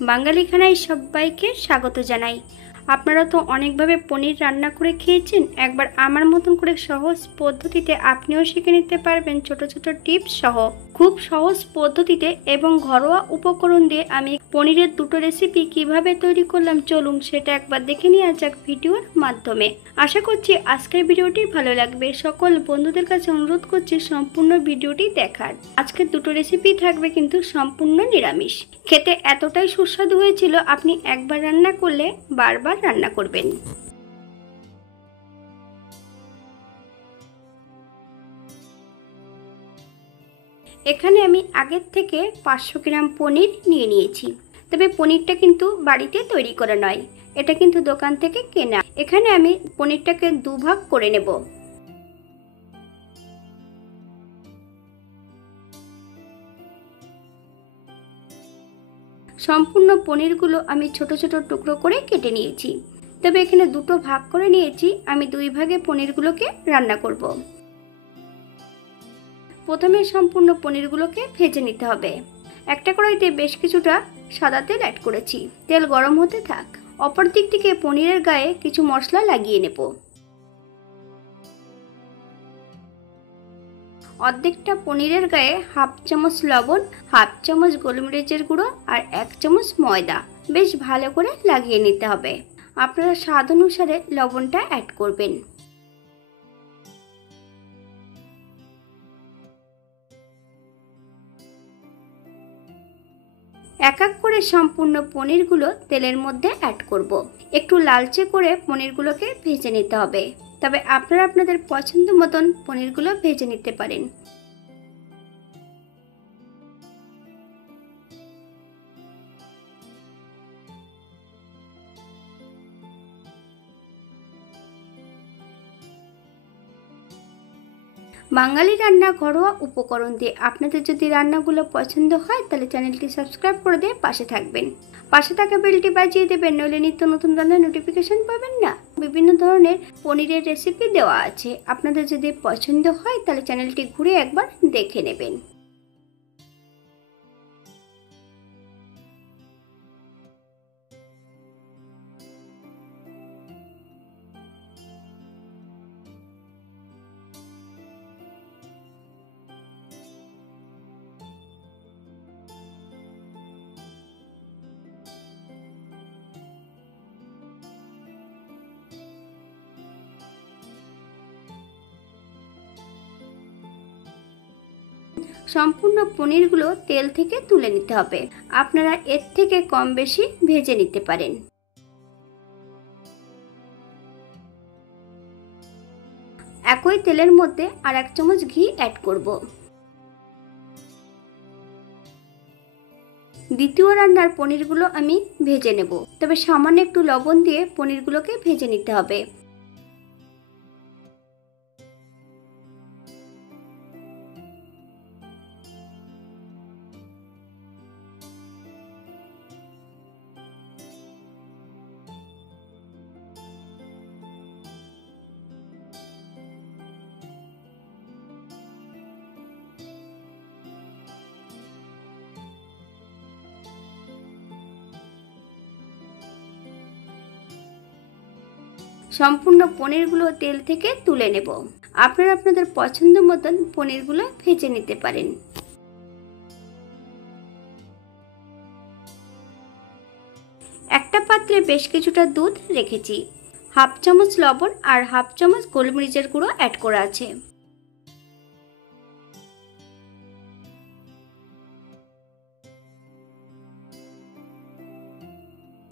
বাঙালি খানায় সবাইকে স্বাগত জানাই। আপনারা তো অনেকভাবে পনির রান্না করে খেয়েছেন, একবার আমার মতন করে সহজ পদ্ধতিতে আপনিও শিখে নিতে পারবেন ছোট ছোট টিপস সহ। খুব সহজ পদ্ধতিতে এবং ঘরোয়া উপকরণ দিয়ে আমি পনিরের দুটো রেসিপি কিভাবে তৈরি করলাম, চলুন সেটা একবার দেখে নেওয়া যাক ভিডিওর মাধ্যমে। আশা করছি আজকের ভিডিওটি ভালো লাগবে। সকল বন্ধুদের কাছে অনুরোধ করছি সম্পূর্ণ ভিডিওটি দেখার। আজকের দুটো রেসিপি থাকবে কিন্তু সম্পূর্ণ নিরামিষ। খেতে এতটাই সুস্বাদু হয়েছিল, আপনি একবার রান্না করলে বারবার রান্না করবেন। এখানে আমি আগের থেকে 500 গ্রাম পনির নিয়ে নিয়েছি, তবে পনিরটা কিন্তু বাড়িতে তৈরি করা নয়, এটা কিন্তু দোকান থেকে কেনা। এখানে আমি পনিরটাকে দুভাগ করে নেব। সম্পূর্ণ পনিরগুলো আমি ছোট ছোট টুকরো করে কেটে নিয়েছি, তবে এখানে দুটো ভাগ করে নিয়েছি। আমি দুই ভাগে পনিরগুলোকে রান্না করব। প্রথমে সম্পূর্ণ পনিরগুলোকে ভেজে নিতে হবে। একটা কড়াইতে বেশ কিছুটা সাদা তেল অ্যাড করেছি, তেল গরম হতে থাক। অপর দিক থেকে পনিরের গায়ে কিছু মশলা লাগিয়ে নেব। অর্ধেকটা পনিরের গায়ে হাফ চামচ লবণ, হাফ চামচ গোলমরিচের গুঁড়ো আর 1 চামচ ময়দা বেশ ভালো করে লাগিয়ে নিতে হবে। আপনারা স্বাদ অনুসারে লবণটা অ্যাড করবেন। এক এক করে সম্পূর্ণ পনিরগুলো তেলের মধ্যে অ্যাড করব। একটু লালচে করে পনিরগুলোকে ভেজে নিতে হবে, তবে আপনারা আপনাদের পছন্দ মতন পনিরগুলো ভেজে নিতে পারেন। বাঙালি রান্না ঘরোয়া উপকরণ দিয়ে আপনাদের যদি রান্নাগুলো পছন্দ হয় তাহলে চ্যানেলটি সাবস্ক্রাইব করে দিয়ে পাশে থাকবেন। পাশে থাকা বেলটি বাজিয়ে দেবেন, নইলে নিত্য নতুন রান্নার নোটিফিকেশন পাবেন না। বিভিন্ন ধরনের পনিরের রেসিপি দেওয়া আছে, আপনাদের যদি পছন্দ হয় তাহলে চ্যানেলটি ঘুরে একবার দেখে নেবেন। সম্পূর্ণ পনিরগুলো তেল থেকে তুলে নিতে হবে। আপনারা এর থেকে কম বেশি ভেজে নিতে পারেন। একই তেলের মধ্যে আর 1 চামচ ঘি অ্যাড করব। দ্বিতীয় রান্নার পনিরগুলো আমি ভেজে নেব, তবে সামান্য একটু লবণ দিয়ে পনিরগুলোকে ভেজে নিতে হবে। সম্পূর্ণ পনিরগুলো তেল থেকে তুলে নেব। আপনারা আপনাদের পছন্দ মতন পনিরগুলো ভেজে নিতে পারেন। একটা পাত্রে বেশ কিছুটা দুধ রেখেছি, হাফ চামচ লবণ আর হাফ চামচ গোলমরিচের গুঁড়ো অ্যাড করা আছে।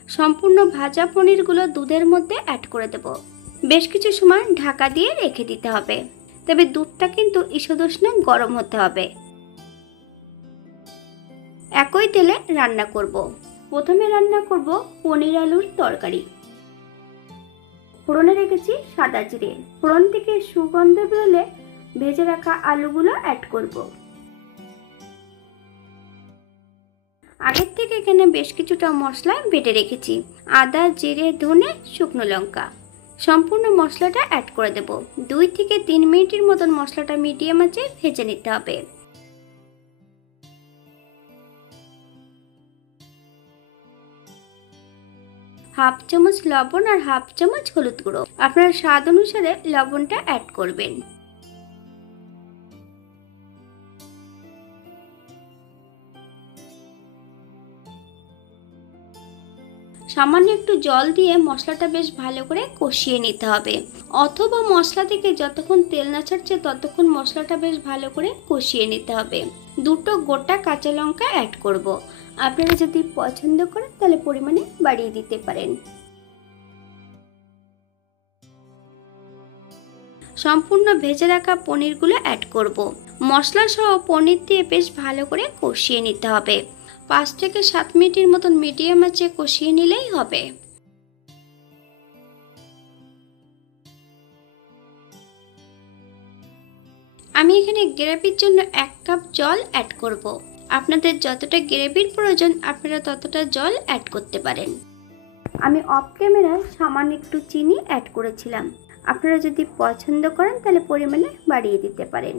সম্পূর্ণ ভাজা পনিরগুলো দুধের মধ্যে অ্যাড করে দেব। বেশ কিছু সময় ঢাকা দিয়ে রেখে দিতে হবে, তবে দুধটা কিন্তু ঈষদুষ্ণ গরম হতে হবে। একই তেলে রান্না করব। প্রথমে রান্না করব পনির আলুর তরকারি। ফোড়নে রেখেছি সাদা জিরে। ফোড়ন থেকে সুগন্ধ বেরোলে ভেজে রাখা আলুগুলো অ্যাড করব। আগের থেকে এখানে বেশ কিছুটা মশলা বেটে রেখেছি, আদা, জিরে, ধনে, শুকনো লঙ্কা। সম্পূর্ণ মশলাটা অ্যাড করে দেব। 2 থেকে 3 মিনিটের মতন মশলাটা মিডিয়াম আঁচে ভেজে নিতে হবে। হাফ চামচ লবণ আর হাফ চামচ হলুদ গুঁড়ো। আপনার স্বাদ অনুসারে লবণটা অ্যাড করবেন। সামান্য একটু জল দিয়ে মশলাটা বেশ ভালো করে কষিয়ে নিতে হবে, অথবা মশলা থেকে যতক্ষণ তেল না ছাড়ছে ততক্ষণ মশলাটা বেশ ভালো করে কষিয়ে নিতে হবে। দুটো গোটা কাঁচা লঙ্কা অ্যাড করব। আপনারা যদি পছন্দ করেন তাহলে পরিমাণে বাড়িয়ে দিতে পারেন। সম্পূর্ণ ভেজে রাখা পনিরগুলো অ্যাড করব। মশলা সহ পনির দিয়ে বেশ ভালো করে কষিয়ে নিতে হবে। 5 থেকে 7 মিনিটের মতন মিডিয়াম আঁচে কষিয়ে নিলেই হবে। আমি এখানে গ্রেভির জন্য 1 কাপ জল অ্যাড করব। আপনাদের যতটা গ্রেভির প্রয়োজন আপনারা ততটা জল অ্যাড করতে পারেন। আমি অফ ক্যামেরায় সামান্য একটু চিনি অ্যাড করেছিলাম। আপনারা যদি পছন্দ করেন তাহলে পরিমাণে বাড়িয়ে দিতে পারেন।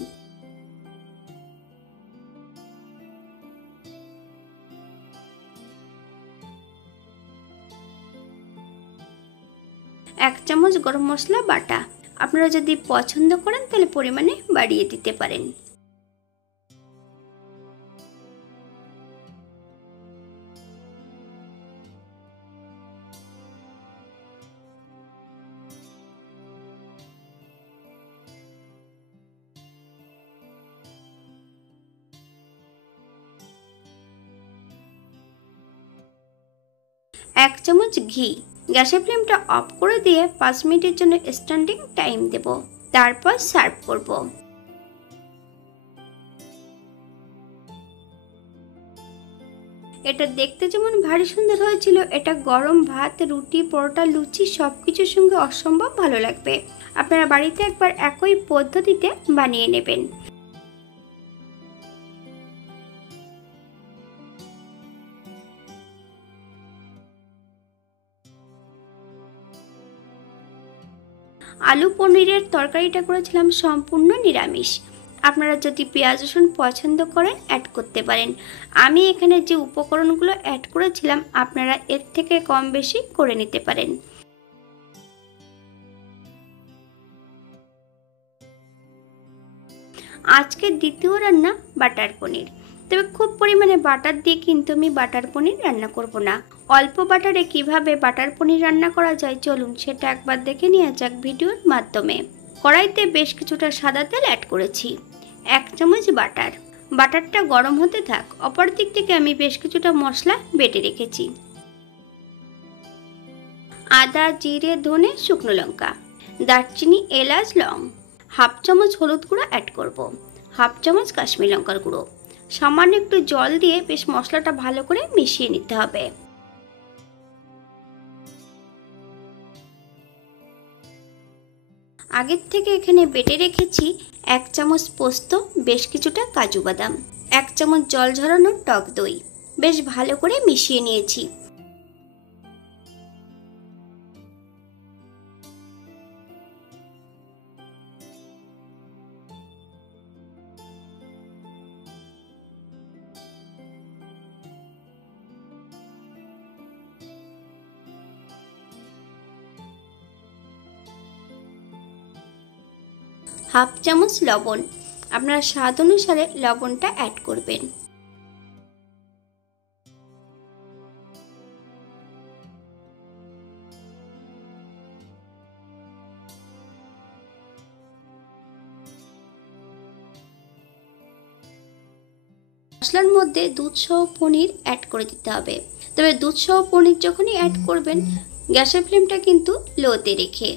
এক চামচ গরম মশলা বাটা। আপনারা যদি পছন্দ করেন তাহলে পরিমাণে বাড়িয়ে দিতে পারেন। এক চামচ ঘি। গ্যাসের ফ্লেমটা অফ করে দিয়ে 5 মিনিটের জন্য স্ট্যান্ডিং টাইম দেব, তারপর সার্ভ করব। এটা দেখতে যেমন ভারী সুন্দর হয়েছিল, এটা গরম ভাত, রুটি, পরোটা, লুচি সবকিছুর সঙ্গে অসম্ভব ভালো লাগবে। আপনারা বাড়িতে একবার একই পদ্ধতিতে বানিয়ে নেবেন। আলু পনিরের তরকারিটা করেছিলাম সম্পূর্ণ নিরামিষ। আপনারা যদি পেঁয়াজ রসুন পছন্দ করেন অ্যাড করতে পারেন। আমি এখানে যে উপকরণগুলো অ্যাড করেছিলাম আপনারা এর থেকে কম বেশি করে নিতে পারেন। আজকের দ্বিতীয় রান্না বাটার পনির। তবে খুব পরিমাণে বাটার দিয়ে কিন্তু আমি বাটার পনির রান্না করব না। অল্প বাটারে কিভাবে বাটার পনির রান্না করা যায় চলুন সেটা একবার দেখে নেওয়া যাক ভিডিওর মাধ্যমে। কড়াইতে বেশ কিছুটা সাদা তেল অ্যাড করেছি। 1 চামচ বাটার। বাটারটা গরম হতে থাক। অপর দিক থেকে আমি বেশ কিছুটা মশলা বেটে রেখেছি। আদা, জিরে, ধনে, শুকনো লঙ্কা, দারচিনি, এলাচ, লং। হাফ চামচ হলুদ গুঁড়ো অ্যাড করব। হাফ চামচ কাশ্মীরি লঙ্কার গুঁড়ো। সামান্য একটু জল দিয়ে বেশ মশলাটা ভালো করে মিশিয়ে নিতে হবে। আগের থেকে এখানে বেটে রেখেছি 1 চামচ পোস্ত, বেশ কিছুটা কাজু বাদাম, 1 চামচ জল ঝরানো টক দই। বেশ ভালো করে মিশিয়ে নিয়েছি। হাফ চামচ লবণ। আপনার স্বাদ অনুসারে লবণটা অ্যাড করবেন। মশলার মধ্যে দুধ সহ পনির অ্যাড করে দিতে হবে। তবে দুধ সহ পনির যখনই অ্যাড করবেন গ্যাসের ফ্লেমটা কিন্তু লোতে রেখে।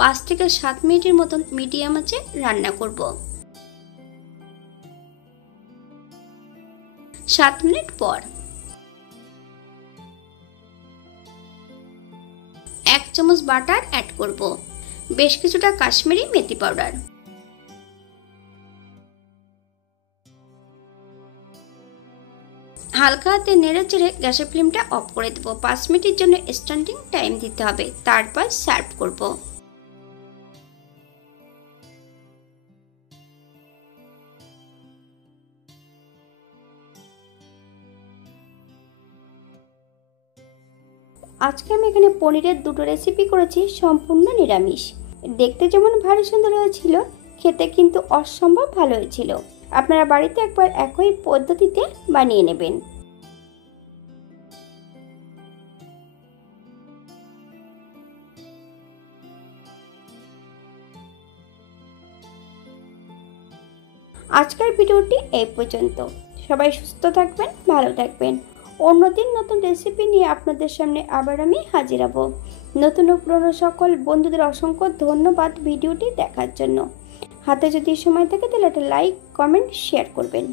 পাঁচ থেকে 7 মিনিটের মতন মিডিয়াম আঁচে রান্না করব। 7 মিনিট পর 1 চামচ বাটার অ্যাড করব। বেশ কিছুটা কাশ্মীরি মেথি পাউডার, হালকা হাতে নেড়ে চেড়ে গ্যাসের ফ্লেমটা অফ করে দেবো। 5 মিনিটের জন্য স্ট্যান্ডিং টাইম দিতে হবে, তারপর সার্ভ করব। আজকে আমি এখানে পনিরের দুটো রেসিপি করেছি সম্পূর্ণ নিরামিষ। দেখতে যেমন ভারী সুন্দর হয়েছিল, খেতে কিন্তু অসম্ভব ভালো হয়েছিল। আপনারা বাড়িতে একবার একই পদ্ধতিতে বানিয়ে নেবেন। আজকের ভিডিওটি এই পর্যন্ত। সবাই সুস্থ থাকবেন, ভালো থাকবেন। অন্যদিন নতুন রেসিপি নিয়ে আপনাদের সামনে আবার আমি হাজির হব। নতুন ও পুরনো সকল বন্ধুদের অসংখ্য ধন্যবাদ ভিডিওটি দেখার জন্য। হাতে যদি সময় থাকে তাহলে একটা লাইক, কমেন্ট, শেয়ার করবেন।